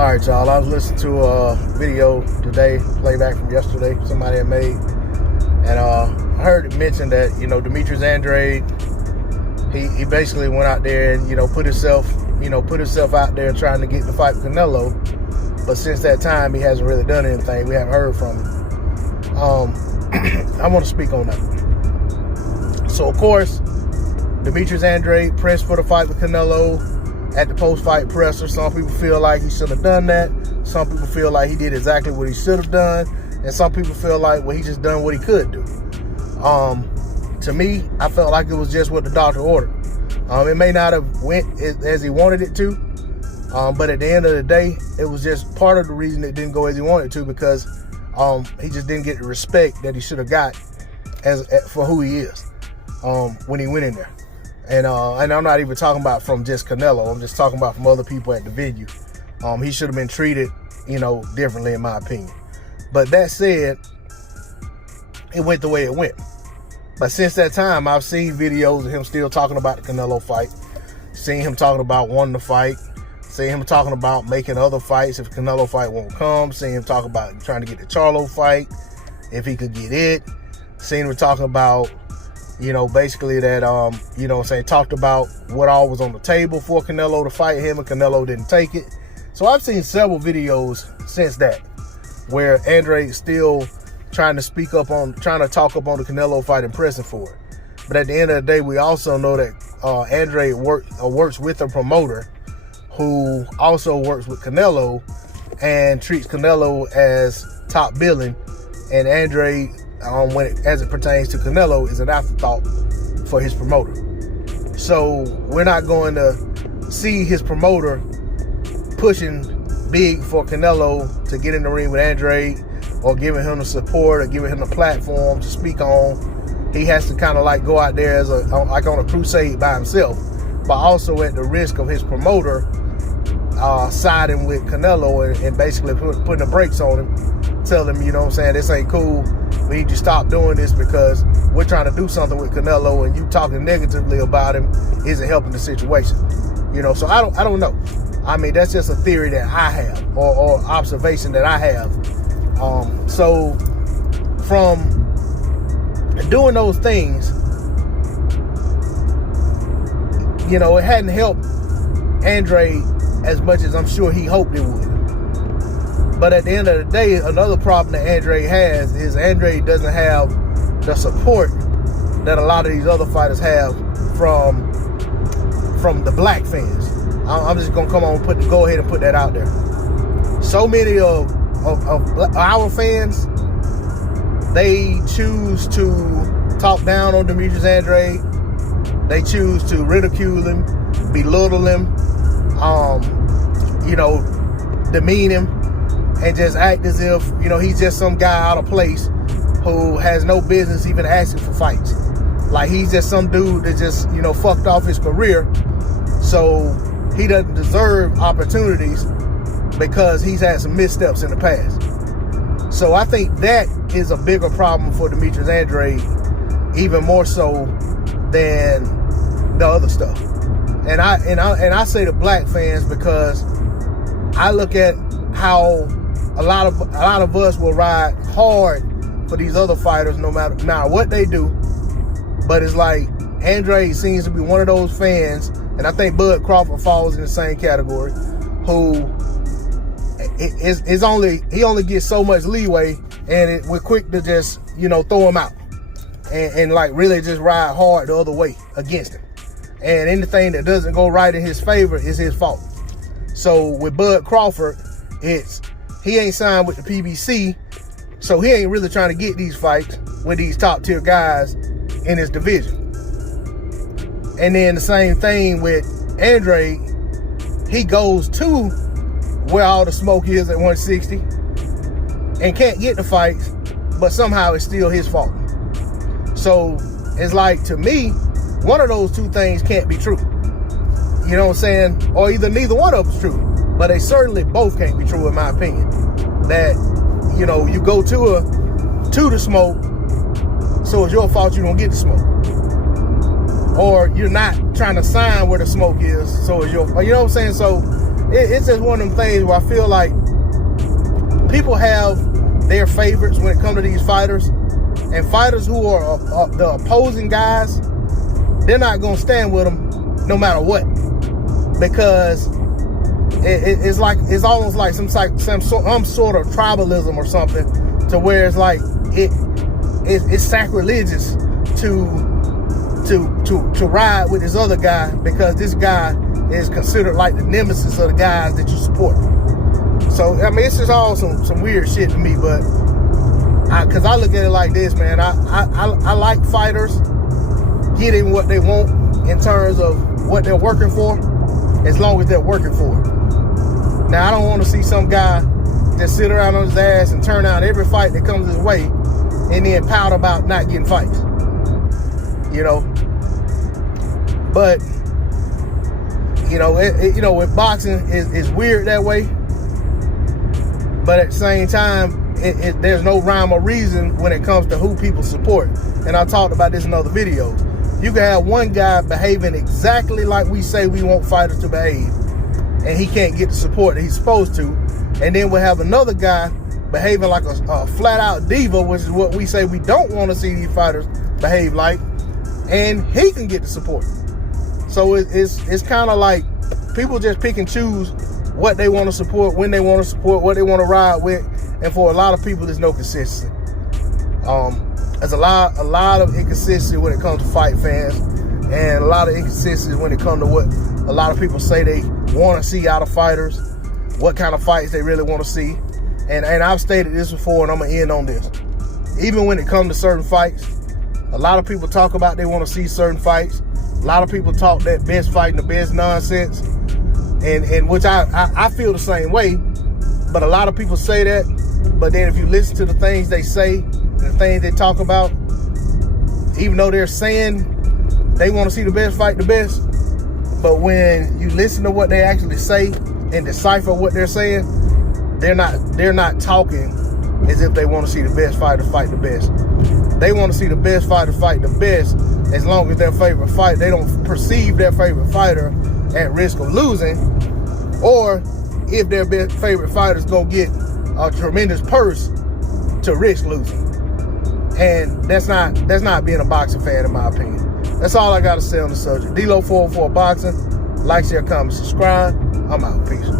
All right, y'all. I was listening to a video today, playback from yesterday, somebody had made, and I heard it mention that Demetrius Andrade, he basically went out there and put himself out there trying to get the fight with Canelo, but since that time he hasn't really done anything. We haven't heard from him. I want to speak on that. So of course, Demetrius Andrade pressed for the fight with Canelo at the post-fight presser. Some people feel like he should have done that. Some people feel like he did exactly what he should have done. And some people feel like, well, he just done what he could do. To me, I felt like it was just what the doctor ordered. It may not have went as he wanted it to. But at the end of the day, it was just part of the reason it didn't go as he wanted to, because he just didn't get the respect that he should have got for who he is when he went in there. And I'm not even talking about from just Canelo. I'm just talking about from other people at the venue. He should have been treated, differently, in my opinion. But that said, it went the way it went. But since that time, I've seen videos of him still talking about the Canelo fight. Seen him talking about wanting to fight. Seen him talking about making other fights if the Canelo fight won't come. Seen him talk about trying to get the Charlo fight, if he could get it. Seen him talking about basically that, talked about what all was on the table for Canelo to fight him, and Canelo didn't take it. So I've seen several videos since that where Andrade still trying to talk up on the Canelo fight and pressing for it. But at the end of the day, we also know that Andrade works with a promoter who also works with Canelo and treats Canelo as top billing, and Andrade, as it pertains to Canelo, is an afterthought for his promoter. So we're not going to see his promoter pushing big for Canelo to get in the ring with Andrade, or giving him the support, or giving him the platform to speak on. He has to kind of like go out there as like on a crusade by himself, but also at the risk of his promoter siding with Canelo and basically putting the brakes on him, tell him, this ain't cool. We need to stop doing this because we're trying to do something with Canelo, and you talking negatively about him isn't helping the situation. So I don't know. I mean, that's just a theory that I have, or observation that I have. So from doing those things, it hadn't helped Andrade as much as I'm sure he hoped it would. But at the end of the day, another problem that Andrade has is Andrade doesn't have the support that a lot of these other fighters have from the black fans. I'm just gonna go ahead and put that out there. So many of our fans, they choose to talk down on Demetrius Andrade. They choose to ridicule him, belittle him, demean him, and just act as if, he's just some guy out of place who has no business even asking for fights. Like he's just some dude that just, fucked off his career, so he doesn't deserve opportunities because he's had some missteps in the past. So I think that is a bigger problem for Demetrius Andrade, even more so than the other stuff. And I say the black fans because I look at how a lot of us will ride hard for these other fighters no matter what they do. But it's like Andrade seems to be one of those fans, and I think Crawford falls in the same category, who he only gets so much leeway, and we're quick to just throw him out and like really just ride hard the other way against him. And anything that doesn't go right in his favor is his fault. So with Crawford, he ain't signed with the PBC, so he ain't really trying to get these fights with these top tier guys in his division. And then the same thing with Andrade, he goes to where all the smoke is at 160 and can't get the fights, but somehow it's still his fault. So it's like, to me, one of those two things can't be true. You know what I'm saying? Or either neither one of them's true. But they certainly both can't be true, in my opinion. That, you go to the smoke, so it's your fault you don't get the smoke. Or you're not trying to sign where the smoke is, so it's your fault. You know what I'm saying? So it's just one of them things where I feel like people have their favorites when it comes to these fighters, and fighters who are the opposing guys, they're not gonna stand with them no matter what, because it's almost like some sort of tribalism or something, to where it's like it's sacrilegious to ride with this other guy, because this guy is considered like the nemesis of the guys that you support. So I mean, it's just all some weird shit to me. But because I look at it like this, man, I like fighters getting what they want in terms of what they're working for, as long as they're working for it. Now, I don't want to see some guy just sit around on his ass and turn out every fight that comes his way and then pout about not getting fights, you know. But you know, with boxing is weird that way, but at the same time, there's no rhyme or reason when it comes to who people support. And I talked about this in other videos. You can have one guy behaving exactly like we say we want fighters to behave, and he can't get the support that he's supposed to. And then we'll have another guy behaving like a flat-out diva, which is what we say we don't want to see these fighters behave like, and he can get the support. So it's kind of like people just pick and choose what they want to support, when they want to support, what they want to ride with, and for a lot of people, there's no consistency. There's a lot of inconsistency when it comes to fight fans, and a lot of inconsistency when it comes to what a lot of people say they want to see out of fighters, what kind of fights they really want to see. And I've stated this before, and I'm going to end on this. Even when it comes to certain fights, a lot of people talk about they want to see certain fights. A lot of people talk that best fight and the best nonsense, and which I feel the same way. But a lot of people say that, but then if you listen to the things they say and the things they talk about, even though they're saying they want to see the best fight the best, but when you listen to what they actually say and decipher what they're saying, they're not talking as if they want to see the best fighter fight the best. They want to see the best fighter fight the best, as long as their favorite fight, they don't perceive their favorite fighter at risk of losing, or if their best favorite fighter's gonna get a tremendous purse to risk losing. And that's not being a boxing fan, in my opinion. That's all I gotta say on the subject. D-Lo 404 Boxing. Like, share, comment, subscribe. I'm out. Peace.